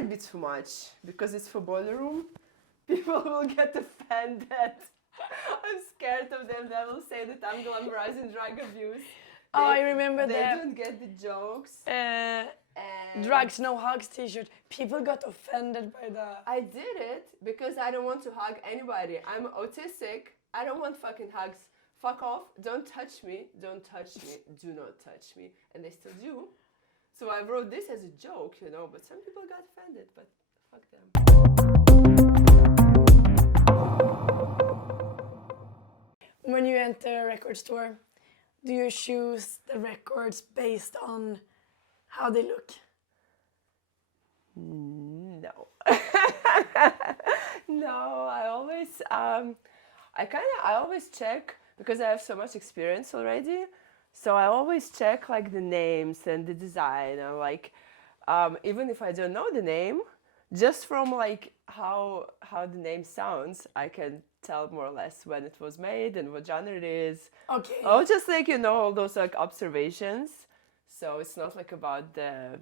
might be too much because it's for boiler room. People will get offended. I'm scared of them. They will say that I'm glamorizing drug abuse. I remember they that. They don't get the jokes. Drugs no hugs t-shirt. People got offended by that. I did it because I don't want to hug anybody. I'm autistic. I don't want fucking hugs. Fuck off. Don't touch me. Don't touch me. Do not touch me. And they still do. So I wrote this as a joke, you know, but some people got offended, but fuck them. When you enter a record store, do you choose the records based on how they look? No. No, I always check because I have so much experience already. So I always check like the names and the design and like even if I don't know the name, just from like how the name sounds, I can tell more or less when it was made and what genre it is. Okay. Oh, just like, you know, all those like observations. So it's not like about the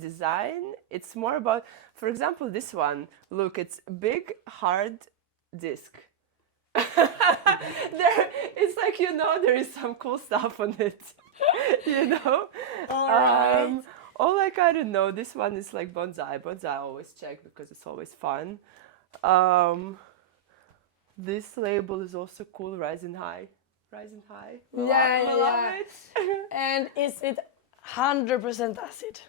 design. It's more about, for example, this one. Look, it's big hard disc. It's like, you know, there is some cool stuff on it. You know. All right. Or like, I don't know, this one is like bonsai. Bonsai I always check because it's always fun. This label is also cool, Rising High. Rising High. Yeah, I love it. And is it 100% acid?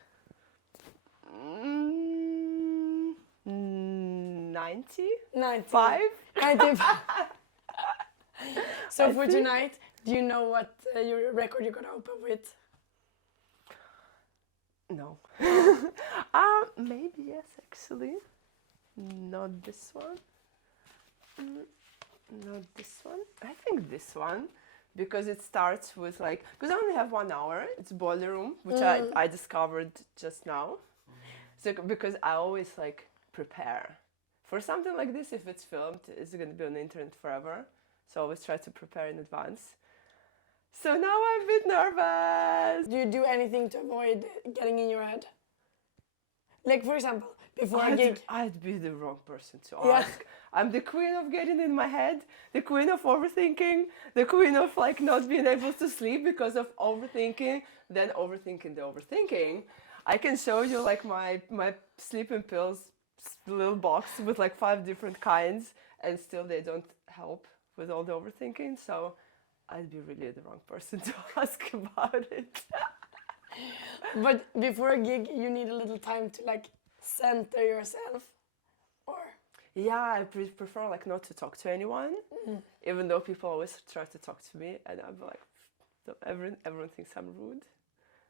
90? 95? 95. So for tonight, do you know what your record you're gonna open with? No. Maybe yes, actually. Not this one. Not this one. I think this one, because it starts with like, because I only have 1 hour. It's boiler room, which I discovered just now. So because I always like prepare for something like this. If it's filmed, it's gonna be on the internet forever. So I always try to prepare in advance. So now I'm a bit nervous. Do you do anything to avoid getting in your head? Like, for example, before a gig. I'd be the wrong person to Yeah. ask. I'm the queen of getting in my head, the queen of overthinking, the queen of like not being able to sleep because of overthinking, then overthinking the overthinking. I can show you like my sleeping pills little box with like 5 different kinds, and still they don't help with all the overthinking. So I'd be really the wrong person to ask about it. But before a gig, you need a little time to like center yourself, or? Yeah, I prefer like not to talk to anyone, even though people always try to talk to me, and I'm like, everyone thinks I'm rude,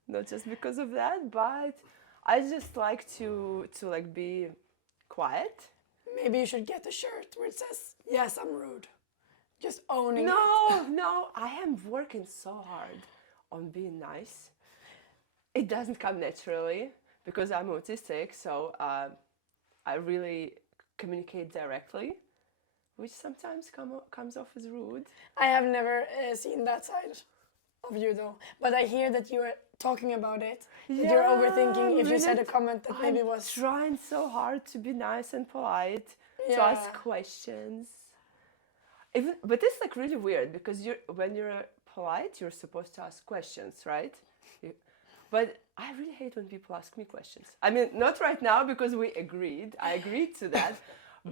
not just because of that, but I just like to like be quiet. Maybe you should get a shirt where it says, "Yes, I'm rude." Just owning it. No, I am working so hard on being nice. It doesn't come naturally because I'm autistic, so I really communicate directly, which sometimes comes off as rude. I have never seen that side of you though, but I hear that you are talking about it, that you're overthinking if you said a comment that maybe was... I'm trying so hard to be nice and polite, to ask questions. But it's like really weird because when you're polite, you're supposed to ask questions, right? But I really hate when people ask me questions. I mean, not right now because I agreed to that.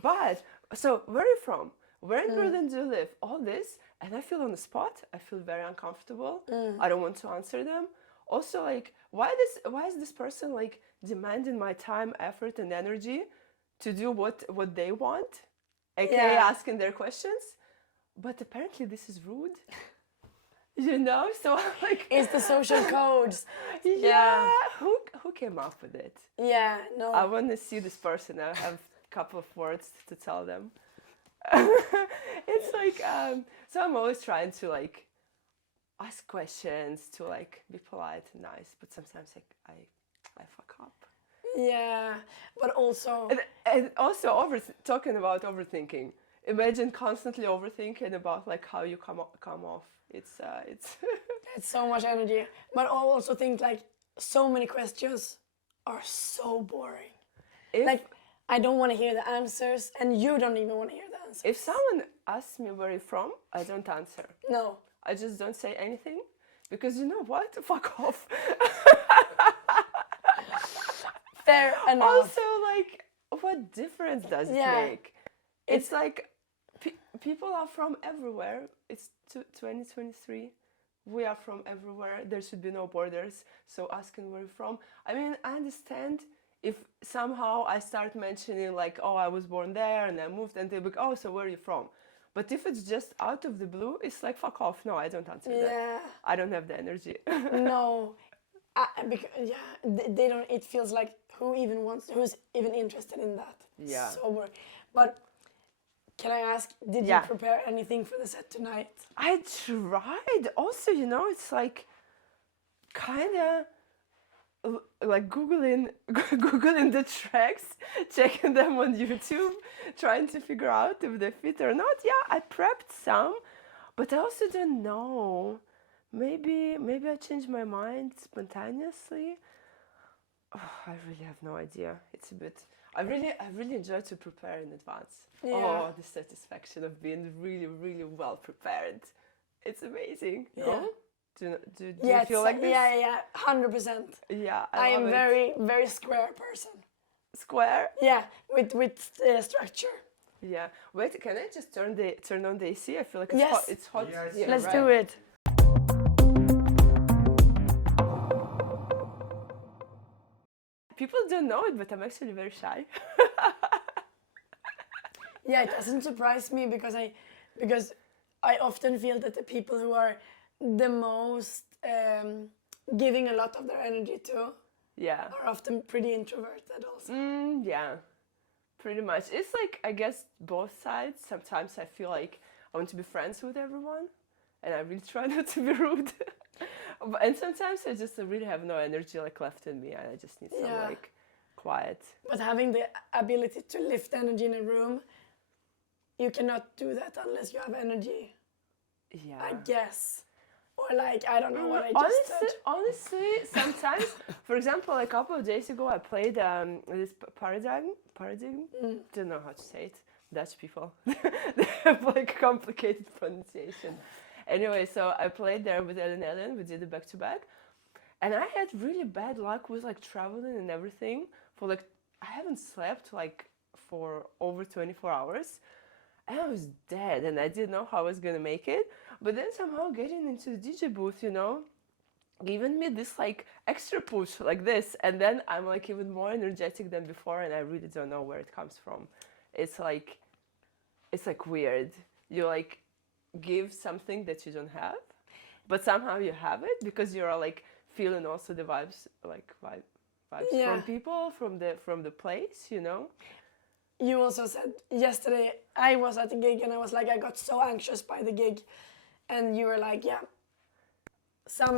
But, so where are you from? Where in Berlin do you live? All this, and I feel on the spot. I feel very uncomfortable. I don't want to answer them. Also, like, why is this person like demanding my time, effort, and energy to do what they want, aka asking their questions? But apparently this is rude. You know, so like it's the social codes. Yeah. Who came up with it? Yeah, no. I want to see this person. I have a couple of words to tell them. It's like so I'm always trying to like ask questions, to like be polite and nice, but sometimes I fuck up. Yeah, but also and also talking about overthinking. Imagine constantly overthinking about like how you come off. It's it's so much energy. But I also think like so many questions are so boring. If, Like, I don't want to hear the answers, and you don't even want to hear the answers. if someone asks me where you're from, I don't answer. No. I just don't say anything because you know what? Fuck off. Fair enough. Also, like, what difference does it Yeah. make? It's like people are from everywhere. It's 2023. We are from everywhere. There should be no borders. So asking where you're from. I mean, I understand if somehow I start mentioning like, oh, I was born there and I moved, and they're like, oh, so where are you from? But if it's just out of the blue, it's like, fuck off. No, I don't answer that. I don't have the energy. No. Because, they don't. It feels like who's even interested in that? Yeah. So boring. But can I ask, did you prepare anything for the set tonight? I tried. Also, you know, it's like kind of like googling the tracks, checking them on YouTube, trying to figure out if they fit or not. Yeah, I prepped some, but I also don't know. Maybe I changed my mind spontaneously. Oh, I really have no idea. It's a bit. I really enjoy to prepare in advance. Yeah. Oh, the satisfaction of being really, really well prepared. It's amazing. Yeah. No? Do you feel like this? Yeah, 100%. Yeah, I am love it. very, very square person. Square? Yeah, with structure. Yeah. Wait, can I just turn on the AC? I feel like it's hot. Yeah, it's here, Let's right? do it. People don't know it, but I'm actually very shy. Yeah, it doesn't surprise me because I often feel that the people who are the most giving a lot of their energy to Yeah. are often pretty introverted also. Yeah. Pretty much. It's like, I guess, both sides. Sometimes I feel like I want to be friends with everyone, and I really try not to be rude. And sometimes I just really have no energy like left in me, and I just need some like quiet. But having the ability to lift energy in a room, you cannot do that unless you have energy. Yeah. I guess. Or like, I don't know what I just said. Honestly, sometimes, for example, a couple of days ago, I played this paradigm. Don't know how to say it. Dutch people, they have like complicated pronunciation. Anyway, so I played there with Ellen. We did it back to back, and I had really bad luck with like traveling and everything. For like, I haven't slept like for over 24 hours. And I was dead, and I didn't know how I was gonna make it. But then somehow getting into the DJ booth, you know, giving me this like extra push like this, and then I'm like even more energetic than before, and I really don't know where it comes from. It's like weird. You like give something that you don't have, but somehow you have it because you're like feeling also the vibes from people, from the place, you know. You also said yesterday I was at the gig and I was like, I got so anxious by the gig, and you were like, yeah, some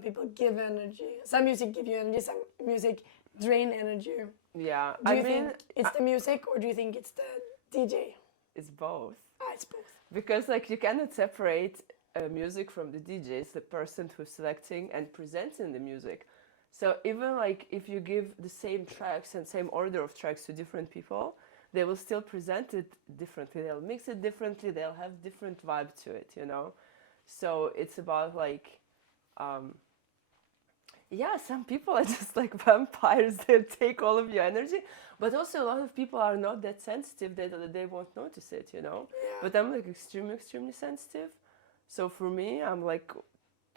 people give energy, some music give you energy, some music drain energy. Yeah, Do you think it's the music, or do you think it's the DJ? It's both. It's both. Because like you cannot separate music from the DJ. It's the person who's selecting and presenting the music. So even like if you give the same tracks and same order of tracks to different people, they will still present it differently. They'll mix it differently. They'll have different vibe to it, you know. So it's about like, some people are just like vampires. They take all of your energy. But also a lot of people are not that sensitive that they won't notice it, you know. Yeah. But I'm like extremely sensitive. So for me, I'm like,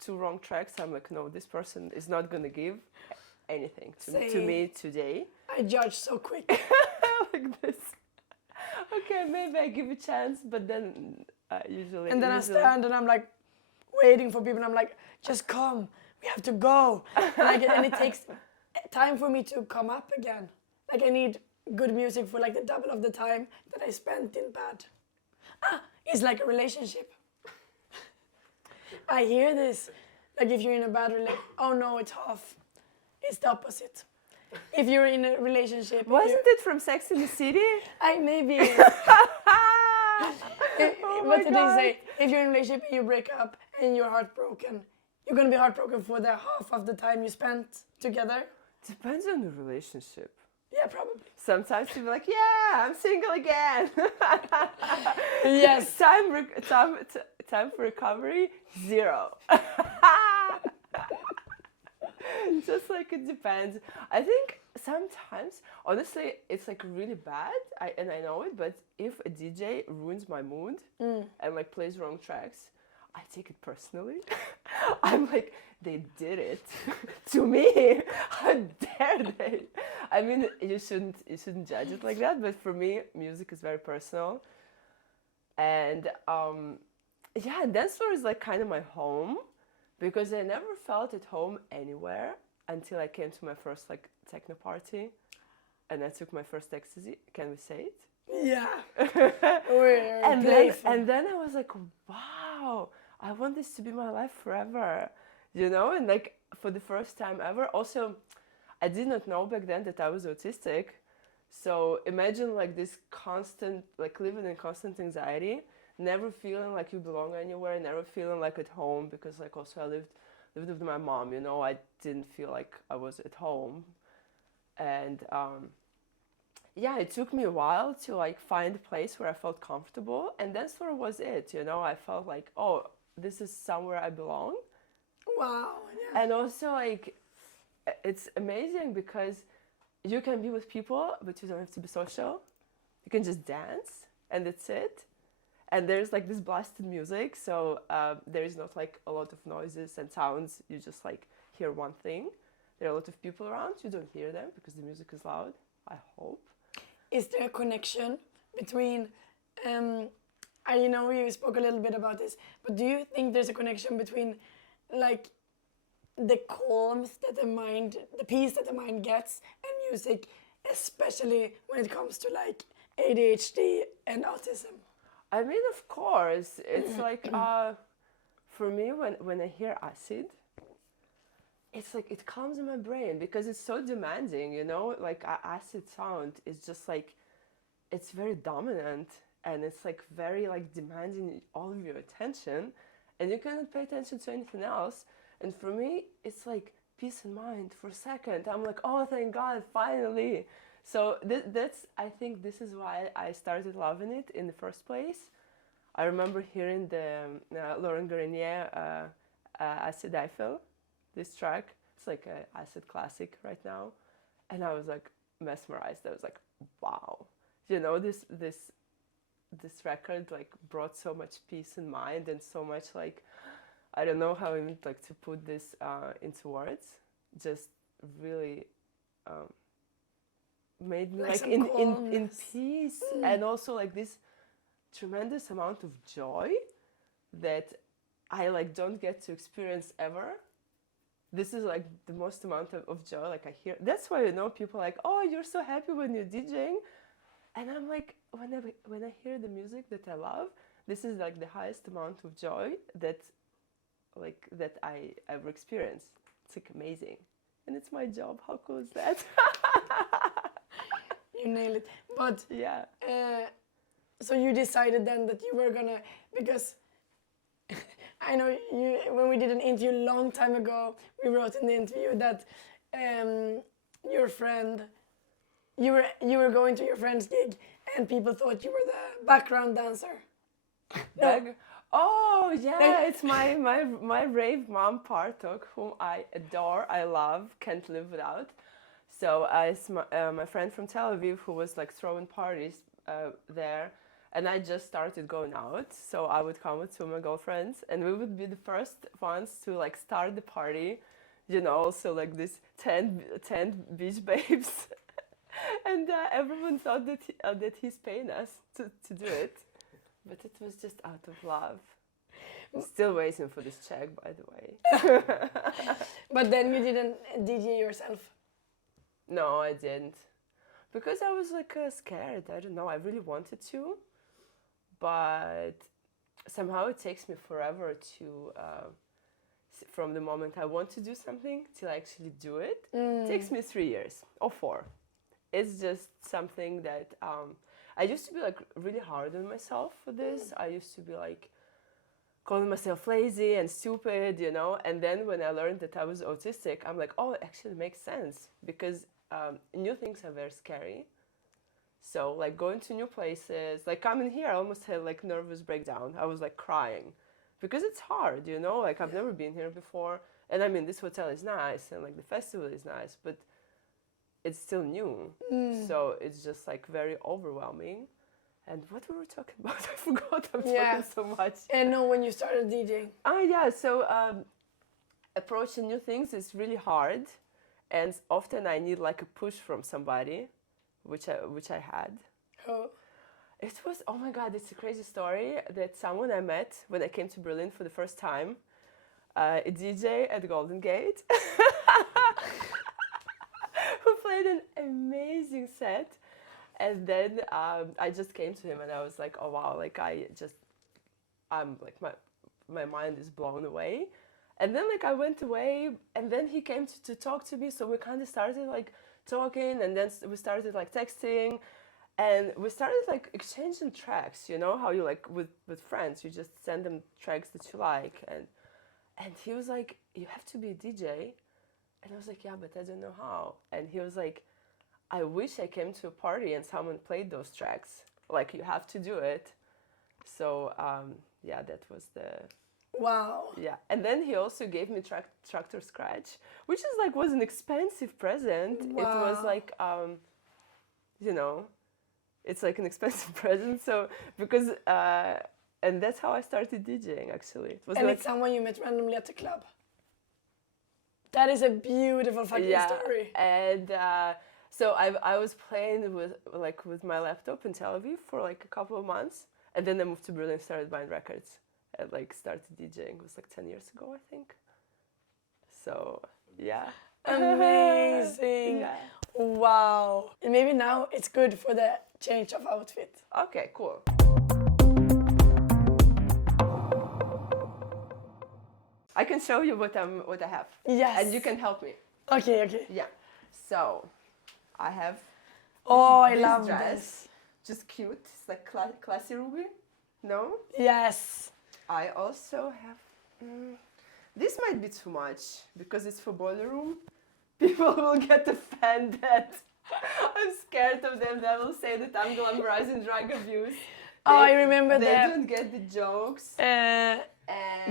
2 wrong tracks, I'm like, no, this person is not gonna give anything to me today. I judge so quick. Like this. Okay, maybe I give a chance, but then usually. And then I stand and I'm like waiting for people, and I'm like, just come, we have to go. And it takes time for me to come up again. Like I need good music for like the double of the time that I spent in bed. It's like a relationship. I hear this, like if you're in a bad relationship, oh no, it's half. It's the opposite. If you're in a relationship... Wasn't it from Sex in the City? Maybe. Oh what my did God. they say? If you're in a relationship and you break up and you're heartbroken, you're going to be heartbroken for the half of the time you spent together. Depends on the relationship. Yeah, probably. Sometimes you'll be like, yeah, I'm single again. Yes. Time for recovery, 0. Just like it depends. I think sometimes, honestly, it's like really bad. I know it, but if a DJ ruins my mood and like plays wrong tracks, I take it personally. I'm like, they did it to me. How dare they? I mean, you shouldn't judge it like that. But for me, music is very personal, and yeah, dance floor is like kind of my home, because I never felt at home anywhere until I came to my first like techno party, and I took my first ecstasy. Can we say it? Yeah. And then I was like, wow, I want this to be my life forever, you know? And like for the first time ever, also, I did not know back then that I was autistic. So imagine like this constant, like living in constant anxiety, never feeling like you belong anywhere, never feeling like at home, because like also I lived with my mom, you know, I didn't feel like I was at home. And yeah, it took me a while to like find a place where I felt comfortable, and that sort of was it, you know. I felt like, oh, this is somewhere I belong. Wow. Yeah. And also like it's amazing because you can be with people, but you don't have to be social. You can just dance, and that's it. And there's like this blasted music, so there is not like a lot of noises and sounds. You just like hear one thing. There are a lot of people around. You don't hear them because the music is loud, I hope. Is there a connection between, I know you spoke a little bit about this, but do you think there's a connection between like the calm that the peace that the mind gets, and music, especially when it comes to like ADHD and autism? I mean, of course, it's like for me when I hear acid, it's like it calms in my brain because it's so demanding, you know. Like acid sound is just like it's very dominant, and it's like very like demanding all of your attention, and you cannot pay attention to anything else. And for me, it's like peace of mind for a second. I'm like, oh, thank God, finally. So that's I think this is why I started loving it in the first place. I remember hearing the Laurent Garnier Acid Eiffel, this track. It's like an acid classic right now, and I was like mesmerized. I was like, wow, you know, this record like brought so much peace in mind, and so much like I don't know how even like to put this into words. Just really made me like in peace, and also like this tremendous amount of joy that I like don't get to experience ever. This is like the most amount of joy like I hear. That's why, you know, people are like, oh, you're so happy when you're DJing, and I'm like, when I hear the music that I love, this is like the highest amount of joy that I ever experienced. It's like amazing, and it's my job. How cool is that? You nailed it. But yeah. So you decided then that you were gonna, because I know you, when we did an interview a long time ago, we wrote in the interview that your friend, you were going to your friend's gig and people thought you were the background dancer. Oh yeah, it's my rave mom Partok, whom I adore, I love, can't live without. So it's my friend from Tel Aviv who was like throwing parties there, and I just started going out. So I would come with two of my girlfriends, and we would be the first ones to like start the party, you know. So like this 10 beach babes, and everyone thought that he's paying us to do it, but it was just out of love. Still waiting for this check, by the way. But then you didn't DJ yourself? No, I didn't. Because I was like scared. I don't know. I really wanted to. But somehow it takes me forever to, from the moment I want to do something till I actually do it. It takes me 3 years or 4. It's just something that I used to be like really hard on myself for this. I used to be like, calling myself lazy and stupid, you know. And then when I learned that I was autistic, I'm like, oh, it actually makes sense because new things are very scary. So like going to new places, like coming here, I almost had like nervous breakdown. I was like crying because it's hard, you know. Like I've never been here before, and I mean this hotel is nice and like the festival is nice, but it's still new, so it's just like very overwhelming. And what we were talking about, I forgot. I'm talking so much. And no, when you started DJing. Yeah. So approaching new things is really hard, and often I need like a push from somebody, which I had. Oh. It was, oh my God, it's a crazy story that someone I met when I came to Berlin for the first time, a DJ at Golden Gate, who played an amazing set. And then I just came to him and I was like, oh wow, like I'm like, my mind is blown away. And then like I went away and then he came to talk to me. So we kind of started like talking, and then we started like texting, and we started like exchanging tracks, you know how you like with friends, you just send them tracks that you like. And he was like, you have to be a DJ. And I was like, yeah, but I don't know how. And he was like, I wish I came to a party and someone played those tracks. Like, you have to do it. So yeah, that was the... Wow. Yeah, and then he also gave me Tractor Scratch, which is like was an expensive present. Wow. It was like, you know, it's like an expensive present. So because and that's how I started DJing. Actually, it was and like, it's someone you met randomly at the club. That is a beautiful fucking story. And so I was playing with my laptop in Tel Aviv for like a couple of months, and then I moved to Berlin, started buying records. And like started DJing. It was like 10 years ago, I think. So yeah. Amazing. Yeah. Wow. And maybe now it's good for the change of outfit. Okay, cool. I can show you what I have. Yes. And you can help me. Okay. Yeah. So I have I this love dress. this. Just cute. It's like classy Ruby. No? Yes. I also have... this might be too much, because it's for boiler room. People will get offended. I'm scared of them. They will say that I'm glamorizing drug abuse. I remember they that. They don't get the jokes.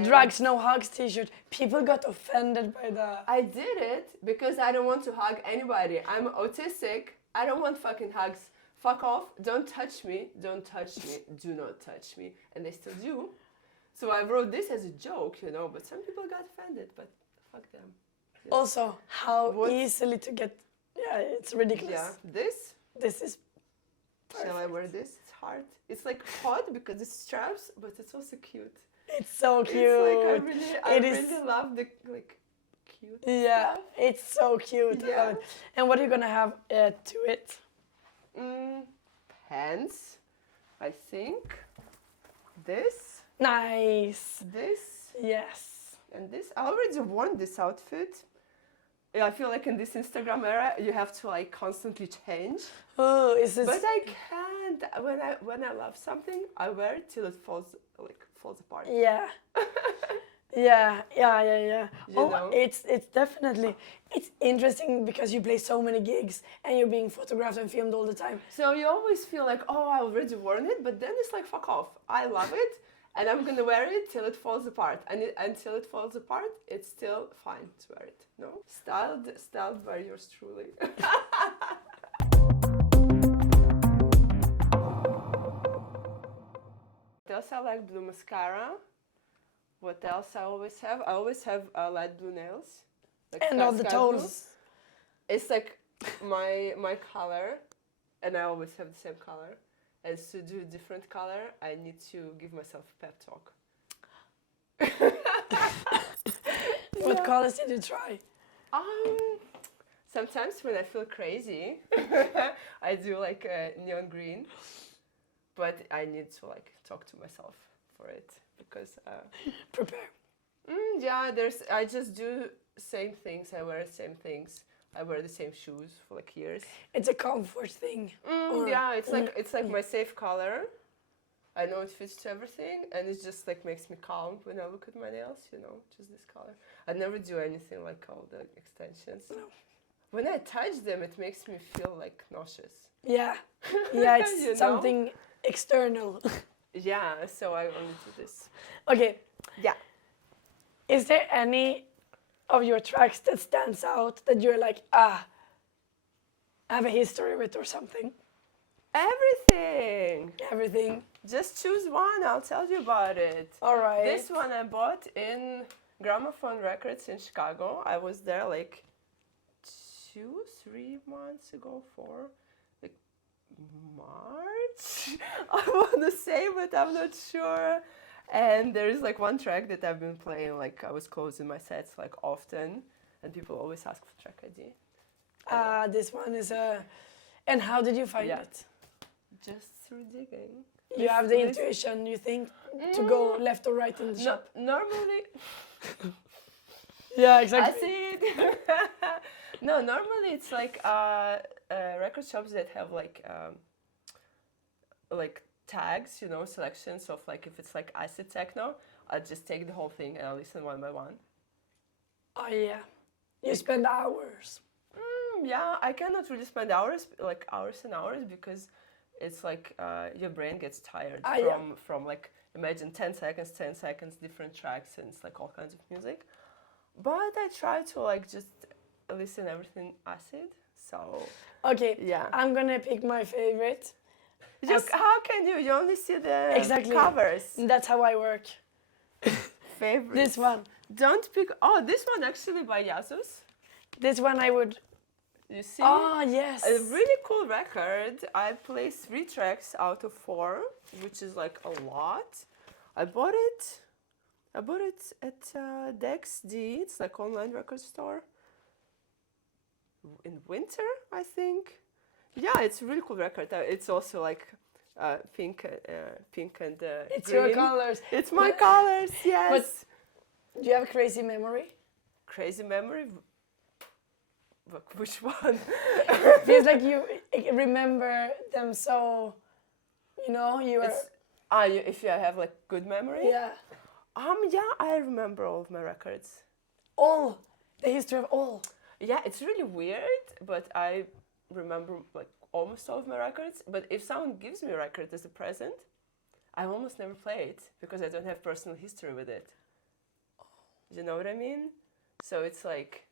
Drugs, no hugs t-shirt. People got offended by that. I did it because I don't want to hug anybody. I'm autistic. I don't want fucking hugs. Fuck off. Don't touch me. Don't touch me. Do not touch me. And they still do. So I wrote this as a joke, you know, but some people got offended, but fuck them. Yeah. Also, how easily to get... Yeah, it's ridiculous. Yeah, this is perfect. Shall I wear this? It's hard. It's like hot because it's straps, but it's also cute. It's so cute. It's like I really love the like cute stuff. It's so cute. Yeah. I love it. And what are you gonna have to it? Pants, I think. This. Nice. This. Yes. And this. I already worn this outfit. Yeah, I feel like in this Instagram era, you have to like constantly change. Oh, is this? But I can't. When I love something, I wear it till it falls apart. Yeah. Yeah. You know? It's definitely interesting because you play so many gigs and you're being photographed and filmed all the time. So you always feel like, oh, I already worn it, but then it's like, fuck off. I love it, and I'm gonna wear it till it falls apart. And until it falls apart, it's still fine to wear it. No, styled by yours truly. What else I like? Blue mascara. What else I always have? I always have light blue nails. Like and on the toes. Blue. It's like my color, and I always have the same color. And to do a different color, I need to give myself a pep talk. What colors did you try? Sometimes when I feel crazy, I do like a neon green. But I need to like talk to myself for it because prepare. Yeah, I just do same things. I wear the same things. I wear the same shoes for like years. It's a comfort thing. Yeah, it's like my safe color. I know it fits to everything, and it just like makes me calm when I look at my nails, you know, just this color. I never do anything like all the extensions. No. When I touch them, it makes me feel like nauseous. Yeah, yeah, it's You know? something external. Yeah, so I only do this. Okay, Yeah. is there any of your tracks that stands out that you're like, I have a history with or something? Everything. Everything. Just choose one, I'll tell you about it. All right. This one I bought in Gramophone Records in Chicago. I was there like 2-3 months ago, 4, like March, I want to say, but I'm not sure. And there is like one track that I've been playing, like I was closing my sets like often, and people always ask for track ID. This one is and how did you find it? Just through digging. You have the intuition, you think, to go left or right in the shop? Normally... Yeah, exactly. I see. No, normally it's like record shops that have like tags, you know, selections of like if it's like acid techno, I just take the whole thing and I listen one by one. Oh yeah, you spend hours. Yeah, I cannot really spend hours and hours because it's like your brain gets tired from like imagine 10 seconds, different tracks, and it's like all kinds of music. But I try to like just listen everything acid. So okay, yeah, I'm gonna pick my favorite. How can you? You only see the covers. That's how I work. Favorite. This one. Don't pick. Oh, this one actually by Yasus. This one I would. You see? Oh yes. A really cool record. I play 3 tracks out of 4, which is like a lot. I bought it at Dex D. It's like online record store. In winter, I think. Yeah, it's a really cool record. It's also like pink and it's green. your colors. It's my colors. Yes. But do you have crazy memory? Crazy memory. Which one? Feels like you remember them so. You know you are. If you have like good memory. Yeah. Yeah, I remember all of my records. All the history of all. Yeah, it's really weird, but I remember like almost all of my records. But if someone gives me a record as a present, I almost never play it because I don't have personal history with it. You know what I mean? So it's like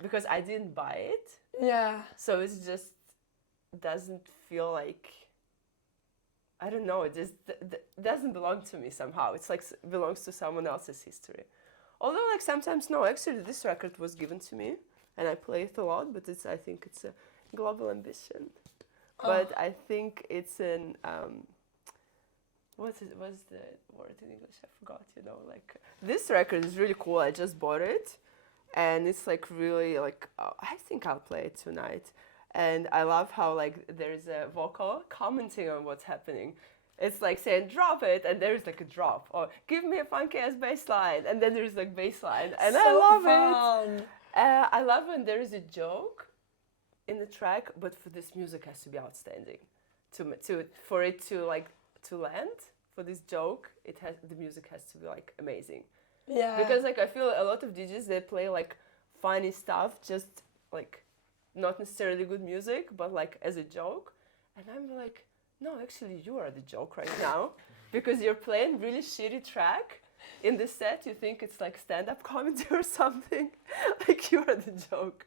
because I didn't buy it. Yeah. So it just doesn't feel like, I don't know, it just doesn't belong to me somehow. It's like belongs to someone else's history. Although like sometimes, no, actually this record was given to me and I play it a lot, but I think it's a global ambition. Oh. But I think it's an, what's the word in English? I forgot, you know, like this record is really cool. I just bought it and it's like really like, I think I'll play it tonight. And I love how like there's a vocal commenting on what's happening. It's like saying drop it, and there's like a drop, or give me a funky ass bass line, and then there's like bass line, and so I love it. I love when there is a joke in the track, but for this music has to be outstanding, for it to land for this joke. The music has to be like amazing. Yeah. Because like I feel a lot of DJs, they play like funny stuff, just like not necessarily good music, but like as a joke, and I'm like, no, actually you are the joke right now, because you're playing really shitty track in the set. You think it's like stand-up comedy or something, like you are the joke.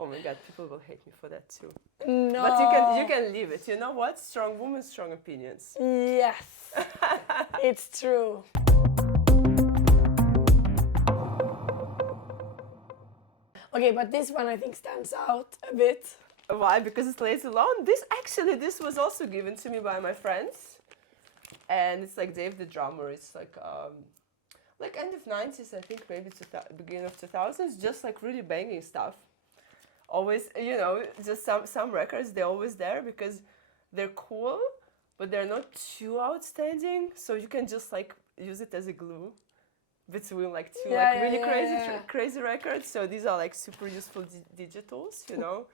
Oh my god, people will hate me for that too. No. But you can leave it. You know what? Strong woman, strong opinions. Yes, it's true. Okay, but this one I think stands out a bit. Why? Because it lays alone. This was also given to me by my friends, and it's like Dave the drummer. It's like end of 90s, I think, maybe beginning of 2000s. Just like really banging stuff. Always, you know, just some records, they're always there because they're cool, but they're not too outstanding. So you can just like use it as a glue between like two crazy records. So these are like super useful digitals, you know.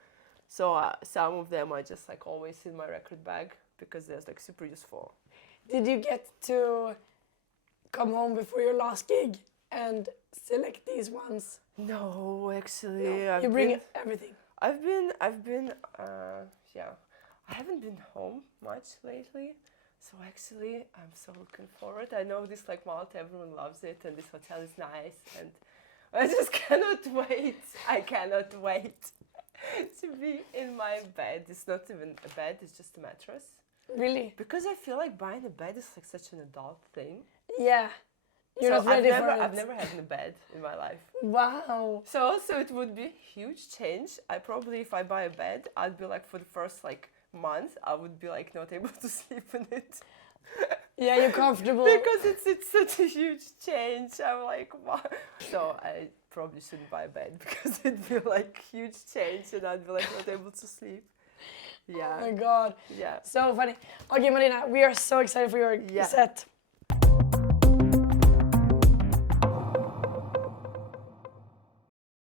So some of them are just like always in my record bag because they're like super useful. Did you get to come home before your last gig and select these ones? No, actually, No. You bring everything. I've been, yeah. I haven't been home much lately, so actually, I'm so looking forward. I know this like Malta, everyone loves it, and this hotel is nice, and I just cannot wait. I cannot wait to be in my bed. It's not even a bed; it's just a mattress. Really? Because I feel like buying a bed is like such an adult thing. Yeah. You're not ready for it. I've never had a bed in my life. Wow. So also it would be a huge change. I probably, if I buy a bed, I'd be like for the first like month, I would be like not able to sleep in it. Yeah, you're comfortable. Because it's such a huge change. I'm like, wow. So I probably shouldn't buy a bed because it'd be like huge change and I'd be like not able to sleep. Yeah. Oh my god. Yeah. So funny. Okay, Marina, we are so excited for your set.